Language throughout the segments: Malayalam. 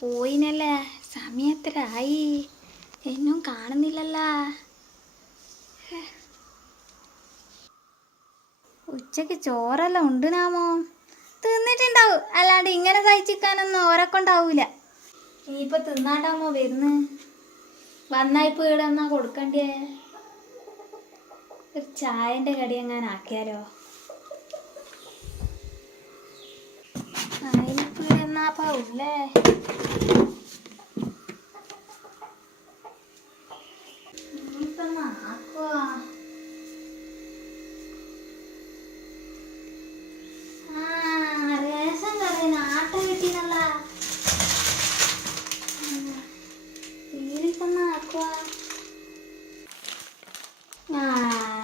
പോയിനല്ലേ? സമയത്തിലായി, എന്നും കാണുന്നില്ലല്ലോ. ഉച്ചക്ക് ചോറെല്ലാം ഉണ്ട് നാമോ? തിന്നിട്ടുണ്ടാവും, അല്ലാണ്ട് ഇങ്ങനെ സഹിച്ചിരിക്കാനൊന്നും ഓരക്കൊണ്ടാവൂല. ഇനിയിപ്പോ തിന്നാണ്ടാമോ വരുന്ന്? വന്നായിപ്പോ ഇവിടെ എന്നാ കൊടുക്കണ്ടേ? ഒരു ചായന്റെ കടി എങ്ങാൻ ആക്കിയാലോ? അതിനിപ്പോ ഇവിടെ എന്നാപ്പാ ഉള്ളേ?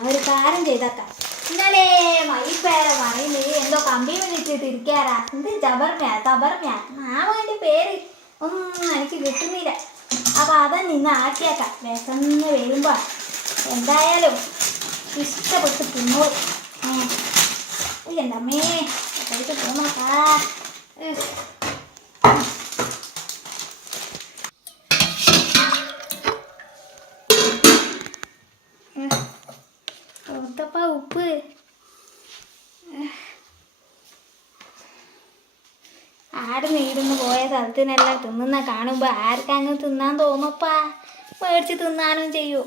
ഒരു കാര്യം ചെയ്തേക്കാം. ഇന്നലെ മൈപ്പേരെ പറയുന്നത് എന്തോ കമ്പി വിളിച്ചിട്ട് ഇരിക്കാറാ. എന്ത് തബർമ്യ മാമന്റെ പേര് ഒന്നും എനിക്ക് കിട്ടുന്നില്ല. അപ്പൊ അതന്നെ ഇന്ന് ആക്കിയേക്കാം. വിശന്ന് വരുമ്പോ എന്തായാലും ഇഷ്ടപ്പെട്ട് തിന്നോളൂ. എൻ്റെ അമ്മേ കഴിച്ച് പോന്നോക്കാ. ഉപ്പ് ആട് നീടുന്ന് പോയ സ്ഥലത്തിനെല്ലാം തിന്നുന്ന കാണുമ്പോൾ ആർക്കങ്ങ് തിന്നാൻ തോന്നപ്പാ. മേടിച്ച് തിന്നാനും ചെയ്യൂ.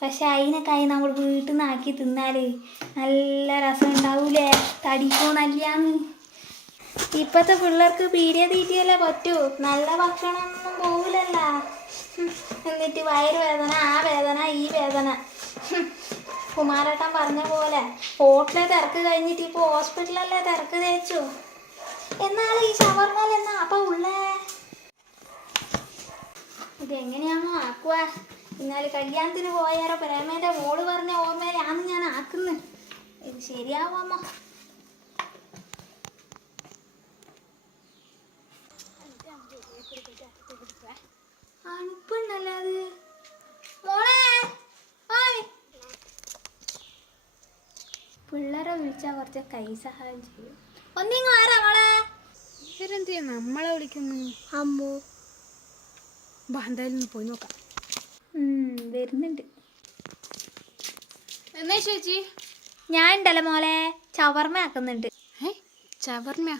പക്ഷെ അതിനൊക്കെ നമ്മൾ വീട്ടിൽ നിന്ന് ആക്കി തിന്നാൽ നല്ല രസം ഉണ്ടാവൂലേ? തടിക്കോ നല്ലാന്ന്. ഇപ്പോഴത്തെ പിള്ളേർക്ക് പീടിയ തീറ്റിയല്ലേ പറ്റൂ. നല്ല ഭക്ഷണമൊന്നും പോകില്ലല്ല. എന്നിട്ട് വയറുവേദന, ആ വേദന, ഈ വേദന. കുമാരേട്ടൻ പറഞ്ഞ പോലെ ഹോട്ടലിലെ തിരക്ക് കഴിഞ്ഞിട്ട് ഇപ്പോൾ ഹോസ്പിറ്റലല്ലേ തിരക്ക് തേച്ചു. എന്നാൽ ഈ ഷവർമയിൽ എന്നാ അപ്പം ഉള്ളേ? ഇതെങ്ങനെയാണോ ആക്കുക? എന്നാൽ കല്യാണത്തിന് പോയാലോ പ്രേമേൻ്റെ മോള് പറഞ്ഞ ഓർമ്മയിലാണ് ഞാൻ ആക്കുന്നത്. ഇത് ശരിയാവുമോ? അണുപ്പുണ്ടല്ലേ അത്? മോളെ പിള്ളേരെ വിളിച്ചാൽ കുറച്ച് കൈ സഹായം ചെയ്യും. ഒന്നിങ്ങ് ആരാ മോളെ? ഇവരെന്ത് നമ്മളെ വിളിക്കുന്നു? അമ്മോ. എന്തായാലും പോയി നോക്കാം. വരുന്നുണ്ട്. എന്നാ ചേച്ചി? ഞാൻ ഉണ്ടല്ലോ മോളെ, ഷവർമ ആക്കുന്നുണ്ട്. ഷവർമ?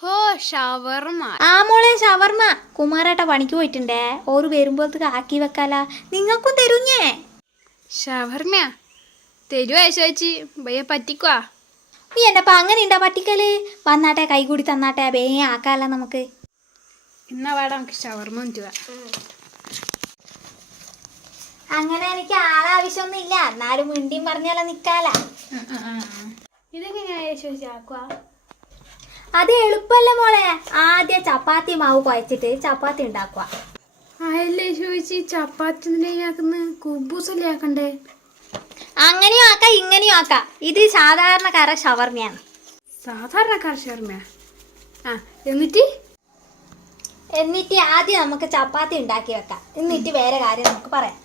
ഹോ, ഷവർമ. ആ മോളെ ഷവർമ. കുമാരേട്ട പണിക്ക് പോയിട്ടുണ്ടേ. ഓര് വരുമ്പോഴത്തേക്ക് ആക്കി വെക്കാലാ. നിങ്ങൾക്കും തരുഞ്ഞേ ഷവർമ? തരുവാ ചേച്ചി? ഭയ പറ്റിക്കുവാ? നീ എൻ്റെപ്പ അങ്ങനെ ഉണ്ടാ പറ്റിക്കല്? വന്നാട്ടെ, കൈ കൂടി തന്നാട്ടെ, ബേ ആക്കാല്ല നമുക്ക്. എന്നാ വേടാ നമുക്ക് ഷവർമ കൊണ്ടുവാ. അങ്ങനെ എനിക്ക് ആളാവശ്യമൊന്നും ഇല്ല. എന്നാലും മിണ്ടിയും പറഞ്ഞാലോ നിക്കാല. ഇതെങ്ങനെയാ ചേച്ചി ആക്കുക? അത് എളുപ്പമല്ല മോളെ. ആദ്യം ചപ്പാത്തി മാവ് കുഴച്ചിട്ട് ചപ്പാത്തി ഉണ്ടാക്കുക. അല്ലേ ചോദിച്ചി, ചപ്പാത്തി ആക്കുന്ന കുബൂസല്ലേ ആക്കണ്ടേ? അങ്ങനെയും ആക്കാം, ഇങ്ങനെയും ആക്കാം. ഇത് സാധാരണക്കാര ഷവർമയാണ്. സാധാരണക്കാര ഷവർമ? എന്നിട്ട് ആദ്യം നമുക്ക് ചപ്പാത്തി ഉണ്ടാക്കി വെക്കാം. എന്നിട്ട് വേറെ കാര്യം നമുക്ക് പറയാം.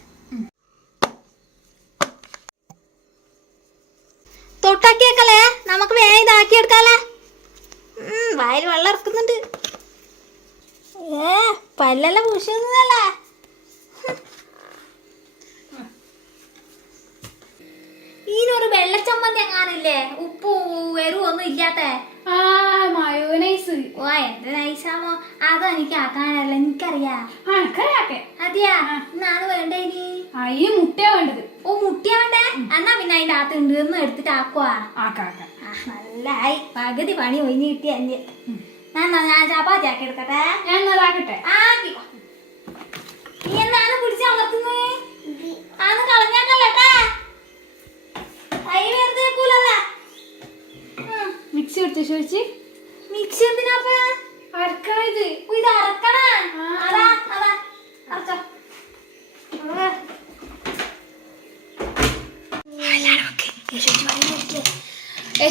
തൊട്ടാക്കി വെക്കല്ലേ? നമുക്ക് വേഗം ഇതാക്കി എടുക്കാല്ലേ? വായിൽ വെള്ളം ഇറക്കുന്നുണ്ട്. പല്ലെല്ലാം പൂശുന്നതല്ലേ? ഇതിനൊരു വെള്ളച്ചമ്മന്തി എങ്ങാനില്ലേ? ഉപ്പും എരിവും ഒന്നും ഇല്ലാത്ത മയോനൈസ്. ഓ എന്ത് നൈസാമോ. അതോ എനിക്ക് ആക്കാനല്ല, എനിക്കറിയാ. അതെയാ? എന്നാണ് വേണ്ടേ? ഇനി അതിന് മുട്ടയാ വേണ്ടത്. ഓ മുട്ടിയാ വേണ്ടേ? എന്നാ പിന്നെ അതിന്റെ അകത്ത് ഉണ്ട് എന്ന് എടുത്തിട്ട് ആക്കുവാ. നല്ലായി, പകുതി പണി ഒഴിഞ്ഞു കിട്ടി എന്റെ. ഞാൻ ചപ്പാത്തി ആക്കി എടുക്കട്ടെ. ആക്കി നീ എന്നാണ് പിടിച്ച് അമർത്തുന്നത്? ആന്ന് കളഞ്ഞാക്കല്ലേട്ടാ. കൈ വെറുതെ വെക്കൂലല്ല. മിക്സി എടുത്ത് ചോദിച്ച്. മിക്സി എന്തിനാപ്പാ അരക്കണത്? ഇത് അരക്കണ? അതാ അതാ അരച്ചോ.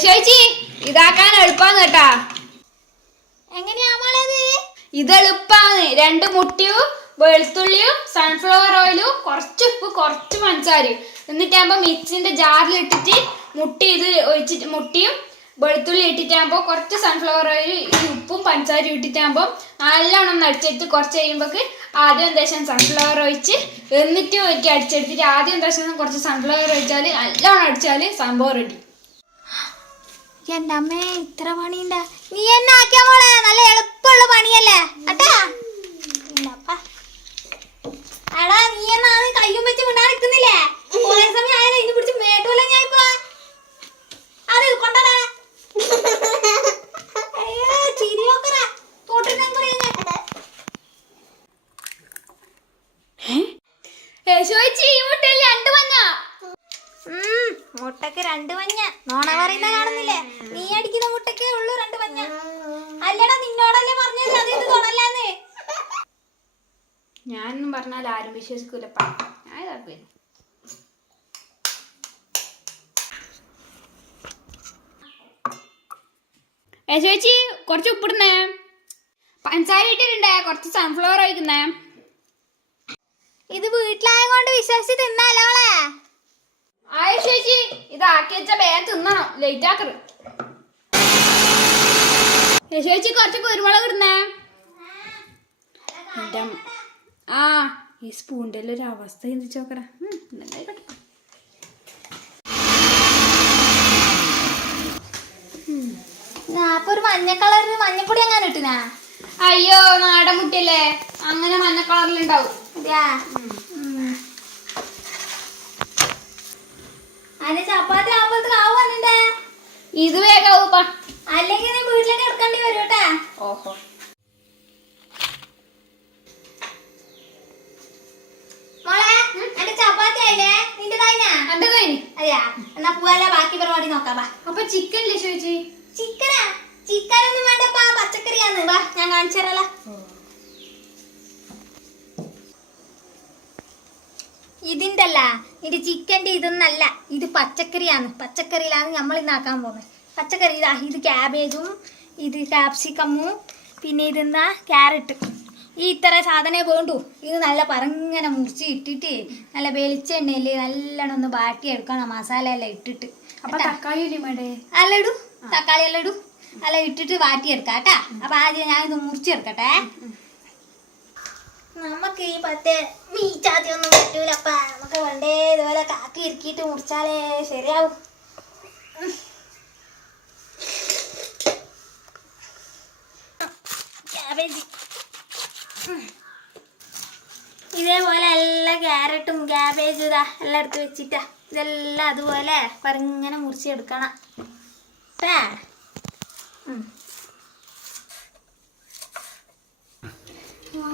ചേച്ചി ഇതാക്കാൻ എളുപ്പാന്ന് കേട്ടാ. എങ്ങനെയാ മോളേത്? ഇത് എളുപ്പാന്ന്. 2 മുട്ടയും വെളുത്തുള്ളിയും സൺഫ്ലവർ ഓയിലും കുറച്ച് ഉപ്പ് കുറച്ച് പഞ്ചസാരയും എന്നിട്ടാകുമ്പോ മിക്സിന്റെ ജാറിലിട്ടിട്ട് മുട്ട ഇത് ഒഴിച്ചിട്ട് മുട്ടയും വെളുത്തുള്ളി ഇട്ടിട്ടാകുമ്പോൾ കുറച്ച് സൺഫ്ലവർ ഓയിൽ ഈ ഉപ്പും പഞ്ചസാരയും ഇട്ടിട്ടാകുമ്പോൾ നല്ലോണം അടിച്ചെടുത്ത് കുറച്ച് കഴിയുമ്പോൾ ആദ്യം എന്താ സൺഫ്ലവർ ഒഴിച്ച് എന്നിട്ട് ഒരിക്കൽ അടിച്ചെടുത്തിട്ട് ആദ്യം എന്താ കുറച്ച് സൺഫ്ലവർ ഒഴിച്ചാൽ നല്ലോണം അടിച്ചാൽ സംഭവം റെഡി. എന്റെ അമ്മേ ഇത്ര പണിയുണ്ടാ? നീ എന്നെ ആക്കിയാ മോളെ, നല്ല എളുപ്പമുള്ള പണിയല്ലേ അട്ടാ. എടാ നീ എന്നാണ് കയ്യും വെച്ച് വിടാനിരിക്കുന്നില്ലേ? കുറെ സമയം ആയാലും ഇനി പിടിച്ച് മേട്ടൂല ഞാൻ ഇപ്പൊ. അത് കൊണ്ടടാ ചിരിയോക്കറ തോട്ടിനെ മുട്ടക്ക് 2 മഞ്ഞ. നോണ പറയുന്ന കാണുന്നില്ലേ? നീ അടിക്കുന്ന മുട്ടക്കേ ഉള്ളൂ 2 മഞ്ഞ. അല്ലടാ നിന്നോടല്ലേ പറഞ്ഞത് അത് ഇത് തൊടല്ലാന്ന്. ഞാനൊന്നും പറഞ്ഞാൽ ആരും വിശ്വസിക്കൂലപ്പാ. ഞാൻ ഇതാക്കുവരും. ചേച്ചി കുറച്ച് ഉപ്പിടുന്നേ, പഞ്ചസാര ഇട്ടിട്ടുണ്ടേ, കുറച്ച് സൺഫ്ലവർ ഒഴിക്കുന്നേ. ഇത് വീട്ടിലായ കൊണ്ട് വിശ്വസിച്ച് തിന്നാലോളെ. ആയ ചേച്ചി ഇതാക്കി വെച്ച വേഗം തിന്നണം, ലേറ്റ് ആക്കരുത്. ചേച്ചി കുറച്ച് കുരുമുളക് ഇടുന്നേ. ആ ഈ സ്പൂണിന്റെ ഒരു അവസ്ഥ ചിന്തിച്ചു നോക്കടാ. അപ്പൊ ഒരു മഞ്ഞ കളറിന് മഞ്ഞപ്പൊടി എങ്ങനെ ഇട്ടിനാ? അയ്യോ നാടൻ മുട്ടയല്ലേ, അങ്ങനെ മഞ്ഞ കളറിലുണ്ടാവും. അതിന് ചപ്പാത്തി ആവുമ്പോഴത്തേക്ക് ആവുന്നുണ്ടേ. ഇത് വേഗാവൂപ്പാ, അല്ലെങ്കിൽ നീ വീട്ടിലേക്ക് എടുക്കേണ്ടി വരും കേട്ടാ. ഓഹോ മോളെ എന്റെ ചപ്പാത്തി ആയില്ലേ? നിന്റെ കഴിഞ്ഞാ? എന്റെ കഴിഞ്ഞു. അതെയാ, എന്നാ പോവാല്ലേ ബാക്കി പരിപാടി നോക്കാം. വാ. അപ്പൊ ചിക്കൻ ഇല്ലേ ചേച്ചി? ചിക്കനാ? ചിക്കനൊന്നും വേണ്ടപ്പാ, പച്ചക്കറിയാന്ന്. വാ ഞാൻ കാണിച്ചു തരാലോ. ഇതിന്റെ അല്ല, ഇത് ചിക്കൻ്റെ ഇതൊന്നല്ല, ഇത് പച്ചക്കറിയാണ്. പച്ചക്കറിയിലാണ് നമ്മൾ ഇന്നാക്കാൻ പോകുന്നത്. പച്ചക്കറി ഇതാ, ഇത് ക്യാബേജും ഇത് ക്യാപ്സിക്കമും പിന്നെ ഇതെന്താ ക്യാരറ്റ്. ഈ ഇത്ര സാധനമേ വേണ്ടു. ഇത് നല്ല പറങ്ങനെ മുറിച്ച് ഇട്ടിട്ട് നല്ല വെളിച്ചെണ്ണയിൽ നല്ലോണം ഒന്ന് ബാട്ടിയെടുക്കണം, മസാല എല്ലാം ഇട്ടിട്ട്. അപ്പൊ തക്കാളി വേണ്ടേ? അല്ല ഇടൂ, തക്കാളി എല്ലാം ഇടൂ, അല്ല ഇട്ടിട്ട് വാട്ടിയെടുക്കാം കേട്ടാ. അപ്പൊ ആദ്യം ഞാൻ ഇത് മുറിച്ചെടുക്കട്ടെ. നമുക്ക് ഈ മീച്ചാത്തി ഒന്നും പറ്റൂലപ്പ. നമുക്ക് വേണ്ടേ ഇതുപോലെ കാക്കി ഇറുക്കിയിട്ട് മുറിച്ചാലേ ശരിയാവും. ക്യാബേജ് ഇതേപോലെ എല്ലാ ക്യാരറ്റും ക്യാബേജും ഇതാ എല്ലാം എടുത്ത് വെച്ചിട്ടാ ഇതെല്ലാം അതുപോലെ പറഞ്ഞിങ്ങനെ മുറിച്ചെടുക്കണം.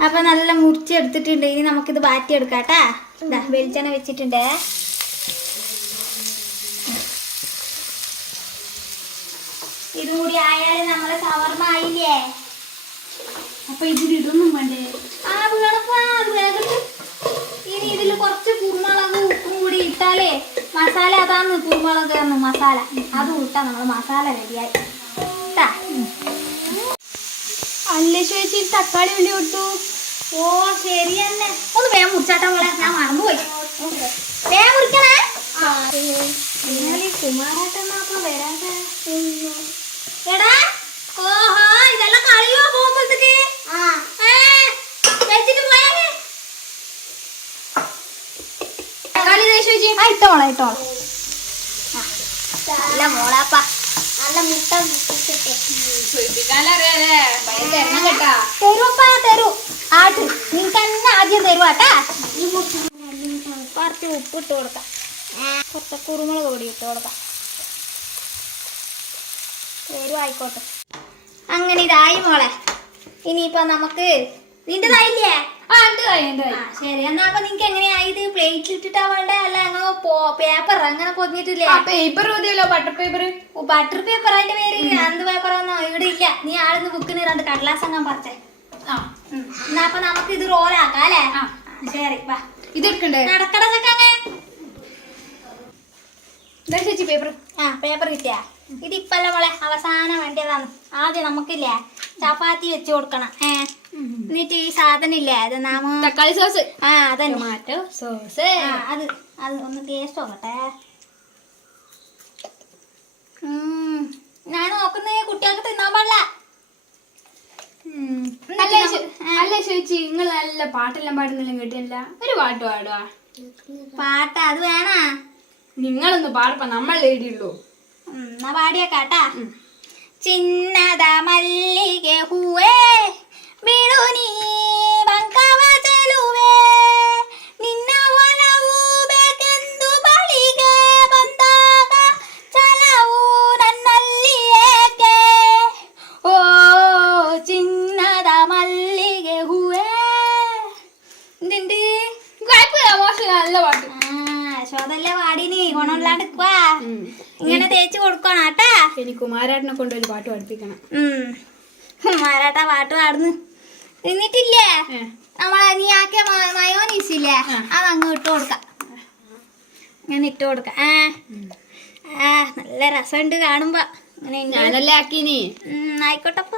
അപ്പൊ നല്ല മുറിച്ചെടുത്തിട്ടുണ്ട്. ഇനി നമുക്കിത് ബാറ്റിയെടുക്കാം കേട്ടാ. ഇതാ വെളിച്ചെണ്ണ വെച്ചിട്ടുണ്ട്. ഇതും കൂടി ആയാലും നമ്മളെ സവർമ്മ ആയില്ലേ. അപ്പൊ ഇതിലിതൊന്നും വേണ്ടേ? ആ വീണപ്പാ, അത് വേഗം. ഇനി ഇതിൽ കുറച്ച് കുരുമുളക് ഉപ്പും കൂടി ഇട്ടാലേ മസാല അതാന്ന് കുരുമുളക് മസാല അതും ഇട്ടാ നമ്മള് മസാല റെഡിയായി. അല്ലേ ചേച്ചി തക്കാളി ഉള്ളി കൊടുത്തു? ഓ ശരി തന്നെ. ഒന്ന് വേഗം മുറിച്ചാട്ടാ മോളെ, ഞാൻ മറന്നുപോയി. വേഗം മുറിക്കണേ. കുമാരാട്ടന്നാ വരാതെ. എടാ ഓഹോ ഇതെല്ലാം കളിയോ പോകുമ്പോഴത്തേക്ക് വെച്ചിട്ട് പോയാലേ. തക്കാളി ചേച്ചി ഇട്ടോളാം ഇട്ടോളാം. നല്ല മോളാപ്പാ, നല്ല മുട്ട തരുവപ്പാ തരൂ. ആട്ട് നിനക്ക് തന്നെ ആദ്യം തരുവാട്ടാ. കുറച്ച് ഉപ്പിട്ട് കൊടുക്കാം, കുറച്ച് കുരുമുളക് പൊടി ഇട്ട് കൊടുക്കാം. തരുവായിക്കോട്ടെ. അങ്ങനെ ഇതായി മോളെ. ഇനിയിപ്പോ നമുക്ക് നിന്റെതായില്ലേ? ശരി എന്നാ. അപ്പൊ നിനക്ക് എങ്ങനെയാ ഇത് പ്ലേറ്റിൽ ഇട്ടിട്ടാ വേണ്ടേ അല്ല അങ്ങനെ പേപ്പർ അങ്ങനെ പൊതിഞ്ഞിട്ടില്ലേ? പേപ്പർ മതിയല്ലോ, ബട്ടർ പേപ്പർ. ബട്ടർ പേപ്പർ അതിന്റെ പേര് എന്ത് പേപ്പറൊന്നും ഇവിടെ ഇല്ല. നീ ആടുന്ന് ബുക്കിന് 2 കടലാസ് അങ്ങാൻ പറിച്ചേ. എന്നാ അപ്പൊ നമുക്ക് ഇത് റോളാക്കാം അല്ലേ? ശരി വാ. ഇതെടുക്കണ്ടേ? നടക്കട ചെക്കാങ്ങേ. ചേച്ചി പേപ്പർ. പേപ്പർ കിട്ടിയാ? ഇതിപ്പല്ല മോളെ, അവസാനം വേണ്ടിയതാണ്. ആദ്യം നമുക്കില്ലേ ചപ്പാത്തി വെച്ച് കൊടുക്കണം. എന്നിട്ട് ഈ സാധനം ഇല്ലേ അത് തക്കാളി സോസ്, അതന്നെ ടൊമാറ്റോ സോസ്, അത് അത് ഒന്ന് ടേസ്റ്റ് നോക്കട്ടെ. പാടില്ല. അല്ല ചേച്ചി നിങ്ങൾ നല്ല പാട്ടെല്ലാം പാടുന്നെല്ലാം കേട്ടില്ല, ഒരു പാട്ട് പാടുവാ. പാട്ടാ അത് വേണാ? നിങ്ങളൊന്ന് പാടപ്പ, നമ്മൾ എഴുതിയുള്ളൂ. എന്നാ പാടിയേക്കാട്ടാ. ചിന്നത മല്ലിക ഹൂവേ ബിളുനി ಬಂಕವ ಚೆಲುವೆ ನಿನ್ನ ಒಲವು ಬೇಕೆಂದು ಬಳಿಗೆ ಬಂದಾಗ ಛಲವು ನನ್ನಲ್ಲಿ ಏಕೆ ಓ ಚಿನ್ನದ ಮಲ್ಲಿಗೆ ಹೂವೇ. നല്ല പാട്ട്. യശോദല്ലേ പാടിനി ഗുണമില്ലാണ്ടിക്കുവാ. ഇങ്ങനെ തേച്ച് കൊടുക്കണം കേട്ടാ. എനിക്ക് കുമാരേട്ടനെ കൊണ്ട് ഒരു പാട്ട് പഠിപ്പിക്കണം. കുമാരേട്ടാ പാട്ട് പാടുന്നു. എന്നിട്ടില്ലേ നമ്മളെ നീ ആക്കിയ മയോനീസ് ഇല്ലേ, അതങ്ങ് ഇട്ട് കൊടുക്കാം. ഇങ്ങനെ ഇട്ട് കൊടുക്കാം. നല്ല രസമുണ്ട് കാണുമ്പോ. അങ്ങനെ ഞാനല്ലേ ആക്കിനി. ആയിക്കോട്ടപ്പ,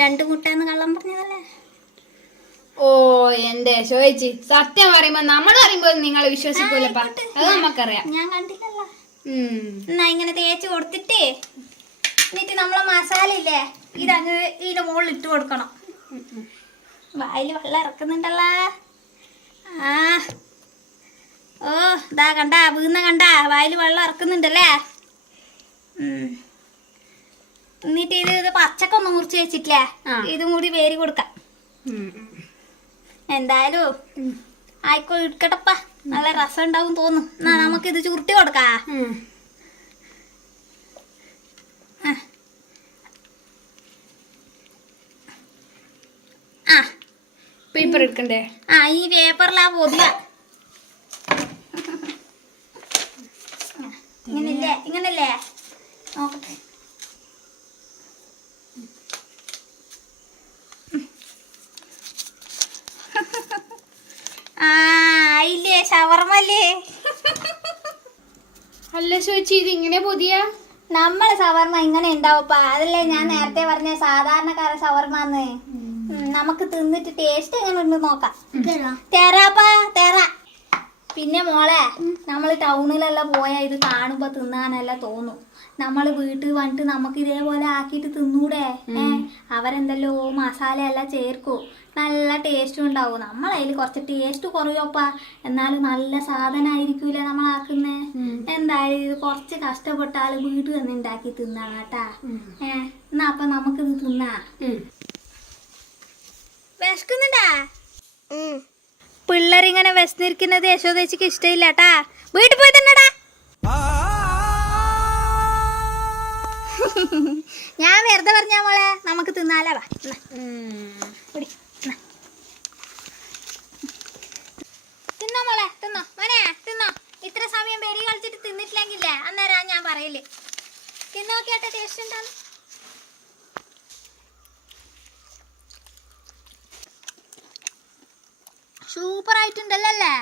2 മുട്ടന്ന് കള്ളം പറഞ്ഞതല്ലേ. ഓ എന്റെ ചേച്ചി, സത്യം പറയുമ്പോ നമ്മൾ പറയുമ്പോ നിങ്ങൾ വിശ്വസിക്കൂലപ്പാ, അത് നമുക്കറിയാം. ഞാൻ കണ്ടില്ലല്ലോ. എന്നാ ഇങ്ങനെ തേച്ച് കൊടുത്തിട്ട് എന്നിട്ട് നമ്മളെ മസാല ഇല്ലേ ഇതങ്ങ് ഇതിന്റെ മുകളിൽ ഇട്ട് കൊടുക്കണം. വായിൽ വെള്ളം ഇറക്കുന്നുണ്ടല്ലോ. ഓ ഇതാ കണ്ടാ, വീന്ന കണ്ടാ, വായിൽ വെള്ളം ഇറക്കുന്നുണ്ടല്ലേ. എന്നിട്ട് ഇത് പച്ചക്കൊന്ന് മുറിച്ച് വെച്ചിട്ടില്ലേ, ഇതും കൂടി വേരി കൊടുക്കാം. എന്തായാലും ആയിക്കോ, ഇടുക്കട്ടപ്പാ, നല്ല രസം ഉണ്ടാവും തോന്നും. എന്നാ നമുക്ക് ഇത് ചുരുട്ടി കൊടുക്കാ. പേപ്പർ എടുക്കണ്ടേ? ഈ പേപ്പറിലാ പൊതിയ. ഇങ്ങനല്ലേ, ഇങ്ങനല്ലേ, നോക്കട്ടെ. ഇല്ലേ ഷവർമല്ലേ. അല്ല ചേച്ചി, ഇത് ഇങ്ങനെ പുതിയ നമ്മളെ ഷവർമ ഇങ്ങനെ ഉണ്ടാവപ്പാ. അതല്ലേ ഞാൻ നേരത്തെ പറഞ്ഞ സാധാരണക്കാര ഷവർമാന്ന്. നമുക്ക് തിന്നിട്ട് ടേസ്റ്റ് എങ്ങനെ ഉണ്ട് നോക്കാം. തരാപ്പാ തരാ. പിന്നെ മോളെ, നമ്മൾ ടൗണിലെല്ലാം പോയാൽ ഇത് കാണുമ്പോ തിന്നാനല്ല തോന്നും. നമ്മൾ വീട്ടിൽ വന്നിട്ട് നമുക്ക് ഇതേപോലെ ആക്കിയിട്ട് തിന്നൂടെ. അവരെന്തല്ലോ മസാല എല്ലാം ചേർക്കും, നല്ല ടേസ്റ്റും ഉണ്ടാവും. നമ്മളതിൽ കുറച്ച് ടേസ്റ്റ് കുറയുമപ്പാ, എന്നാലും നല്ല സാധനമായിരിക്കൂലേ നമ്മളാക്കുന്നേ. എന്തായാലും ഇത് കുറച്ച് കഷ്ടപ്പെട്ടാൽ വീട്ടിൽ തന്നെ ഉണ്ടാക്കി തിന്നാണ് കേട്ടാ. എന്നാ അപ്പൊ നമുക്കിത് തിന്നാ. വിശക്കുന്നുണ്ടാ? പിള്ളേരിങ്ങനെ വിശന്നിരിക്കുന്നത് യശോദേച്ചിക്ക് ഇഷ്ടമില്ല കേട്ടാ. വീട്ടിൽ പോയി തിന്നടാ. ഞാൻ വെറുതെ പറഞ്ഞാ മോളെ, നമുക്ക് തിന്നാലോ. വാ തിന്നോ മോളെ, തിന്നോ മോനെ, തിന്നോ. ഇത്ര സമയം ബെറി കളിച്ചിട്ട് തിന്നിട്ടില്ലെങ്കിലേ അന്നേരം ഞാൻ പറയില്ലേ. തിന്നോക്കിയാട്ടെ ടേസ്റ്റ് ഉണ്ടാവും. സൂപ്പർ ആയിട്ടുണ്ടല്ലേ.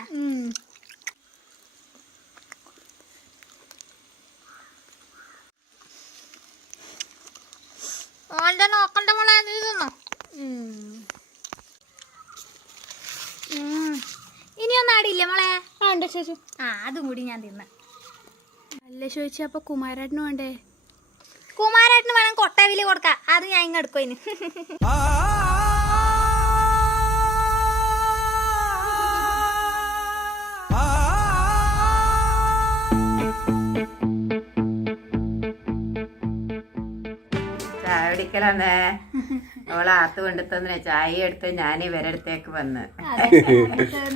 ഓന്റെ നോക്കണ്ട മോളെ, നീ തിന്നോ. ഇനിയൊന്നും ആടിയില്ലേ മോളെ? ഉണ്ട് ചേച്ചി. അതും കൂടി ഞാൻ തിന്ന. അല്ല ചേച്ചി, അപ്പൊ കുമാരേട്ടന് വേണ്ടേ? കുമാരേട്ടന് വേണം കൊട്ടവില് കൊടുക്കാം. അത് ഞാൻ ഇങ്ങ് എടുക്കും. ഇനി ചായ കുടിക്കലാന്നേ. അവളാത്ത് കൊണ്ടുത്തന്നെ ചായ എടുത്ത് ഞാൻ ഇവരടുത്തേക്ക് വന്ന്.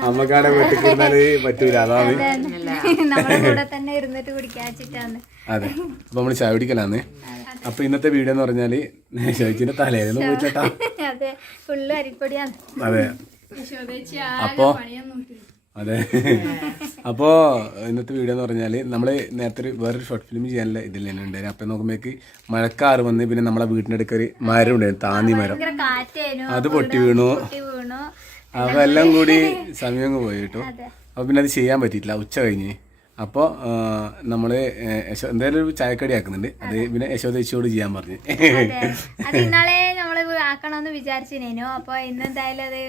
അമ്മക്കാടെ വീട്ടിൽ ഇരുന്നാല് പറ്റൂല, അതാണ്. നമ്മുടെ കൂടെ തന്നെ ഇരുന്നിട്ട് കുടിക്കാച്ചിട്ടാണ്. അതെ, അപ്പൊ നമ്മള് ചായ കുടിക്കലാന്ന്. അപ്പൊ ഇന്നത്തെ വീഡിയോ എന്ന് പറഞ്ഞാല് ചേച്ചിന്റെ തലേന്ന് പോയിട്ടാ. അതെ, ഫുള്ള് അരിപ്പൊടിയാണ്. അതെ, അപ്പൊ അതെ. അപ്പോ ഇന്നത്തെ വീഡിയോ എന്ന് പറഞ്ഞാല് നമ്മള് നേരത്തെ വേറൊരു ഷോർട്ട് ഫിലിം ചെയ്യാനുള്ള ഇതിൽ തന്നെ ഉണ്ടായിരുന്നു. അപ്പൊ നോക്കുമ്പോഴേക്ക് മഴക്കാറ് വന്ന് പിന്നെ നമ്മളെ വീടിന്റെ അടുക്ക ഒരു മരം ഉണ്ടായിരുന്നു, താന്നി മരം. അത് പൊട്ടി വീണു. അപ്പൊ എല്ലാം കൂടി സമയം പോയി കേട്ടോ. അപ്പൊ പിന്നെ അത് ചെയ്യാൻ പറ്റിയിട്ടില്ല, ഉച്ച കഴിഞ്ഞ്. അപ്പോൾ നമ്മള് എന്തായാലും ഒരു ചായക്കടി ആക്കുന്നുണ്ട്. അത് പിന്നെ യശോദേച്ചിയോട് ചെയ്യാൻ പറഞ്ഞു. അത് ഇന്നാളെ നമ്മള് ആക്കണമെന്ന് വിചാരിച്ചിനേനു. അപ്പൊ ഇന്നെന്തായാലും അത്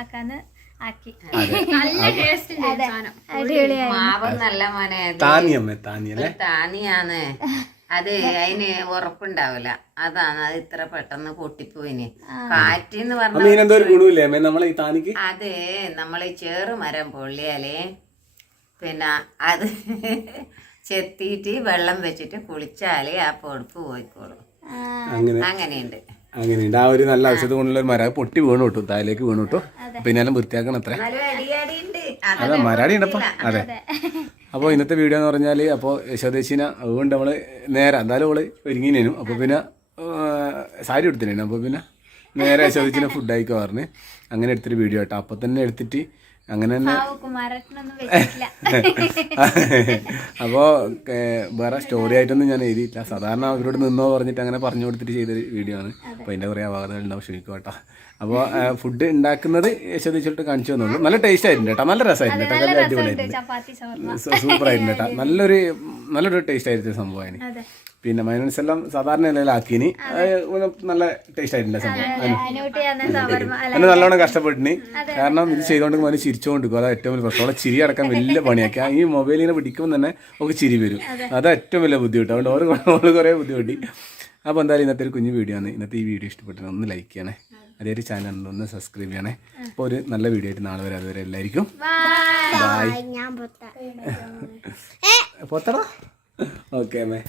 ആക്കാന്ന് ആക്കി. നല്ല ടേസ്റ്റ് ഉണ്ട് സാധനം. അടിപൊളിയായി. മാവും നല്ല മോനെ താനിയമ്മേ താനിയല്ലേ താനിയാന്ന്. അത് അതിന് ഉറപ്പുണ്ടാവില്ല, അതാണ് അത് ഇത്ര പെട്ടെന്ന് പൊട്ടിപ്പോയിന്. കാറ്റെന്ന് പറഞ്ഞ ഇതിനെന്തോ ഒരു ഗുണമില്ലേ അമ്മേ നമ്മളെ ഈ താനിക്ക്? അത് നമ്മളീ ചേറുമരം പൊള്ളിയാല് പിന്നെ അത് ചെത്തിയിട്ട് വെള്ളം വെച്ചിട്ട് കുളിച്ചാല് ആ പൊടുപ്പ് പോയിക്കോളും. അങ്ങനെയുണ്ട്. അങ്ങനെയുണ്ട്. ആ ഒരു നല്ല ഔഷധ ഗുണമുള്ള ഒരു മരം പൊട്ടി വീണു കിട്ടും, താഴേക്ക് വീണു കിട്ടും. പിന്നെ എല്ലാം വൃത്തിയാക്കണം അത്ര. അതെ മരാടി ഉണ്ടപ്പോ. അതെ. അപ്പോൾ ഇന്നത്തെ വീഡിയോ എന്ന് പറഞ്ഞാൽ അപ്പോൾ യശോദേശിനെ അതുകൊണ്ട് നമ്മൾ നേരെ എന്തായാലും അവള് ഒരുങ്ങിനേനും. അപ്പോൾ പിന്നെ സാരി എടുത്തിനേനും. അപ്പോൾ പിന്നെ നേരെ യശോദേശിനെ ഫുഡ് ആയിക്കോ പറഞ്ഞ് അങ്ങനെ എടുത്തൊരു വീഡിയോ കേട്ടോ. അപ്പോൾ തന്നെ എടുത്തിട്ട് അങ്ങനെ തന്നെ. അപ്പോൾ വേറെ സ്റ്റോറി ആയിട്ടൊന്നും ഞാൻ എഴുതിയിട്ടില്ല. സാധാരണ അവരോട് നിന്നോ പറഞ്ഞിട്ട് അങ്ങനെ പറഞ്ഞു കൊടുത്തിട്ട് ചെയ്തൊരു വീഡിയോ ആണ്. അപ്പോൾ അതിൻ്റെ കുറേ അപാകതകളുണ്ടാവും, ക്ഷമിക്കും കേട്ടോ. അപ്പോൾ ഫുഡ് ഉണ്ടാക്കുന്നത് യശോദിച്ചിട്ട് കാണിച്ചു തന്നുള്ളൂ. നല്ല ടേസ്റ്റ് ആയിരുന്നു കേട്ടോ, നല്ല രസമായിരുന്നു കേട്ടോ, നല്ല അടിപൊളിയായിരുന്നു, സൂപ്പർ ആയിരുന്നു കേട്ടോ. നല്ലൊരു ടേസ്റ്റ് ആയിരുന്നു സംഭവമാണ്. പിന്നെ മയോണൈസ് എല്ലാം സാധാരണ നിലയിലാക്കിനി നല്ല ടേസ്റ്റ് ആയിട്ടുണ്ട് സംഭവം. എന്നെ നല്ലോണം കഷ്ടപ്പെട്ടിന്, കാരണം ഇത് ചെയ്തുകൊണ്ട് മോനെ ചിരിച്ചുകൊണ്ടിരിക്കും. അതാ ഏറ്റവും വലിയ പ്രശ്നം. അവളെ ചിരി അടക്കാൻ വലിയ പണിയാക്കി. ഈ മൊബൈലിനെ പിടിക്കുമ്പോൾ തന്നെ ഒക്കെ ചിരി വരും, അതാ ഏറ്റവും വലിയ ബുദ്ധിമുട്ട്. അതുകൊണ്ട് ഓരോ കുറേ ബുദ്ധിമുട്ടി. അപ്പോൾ എന്തായാലും ഇന്നത്തെ ഒരു കുഞ്ഞു വീഡിയോ ആണ്. ഇന്നത്തെ ഈ വീഡിയോ ഇഷ്ടപ്പെട്ടത് ഒന്ന് ലൈക്ക് ചെയ്യണേ, അതേ ഒരു ചാനൽ ഒന്ന് സബ്സ്ക്രൈബ് ചെയ്യണേ. അപ്പോൾ ഒരു നല്ല വീഡിയോ ആയിട്ട് നാളെ വരെ, അതുവരെ എല്ലാവർക്കും ബൈ. പൊത്തടാ. ഓക്കെ അമ്മേ.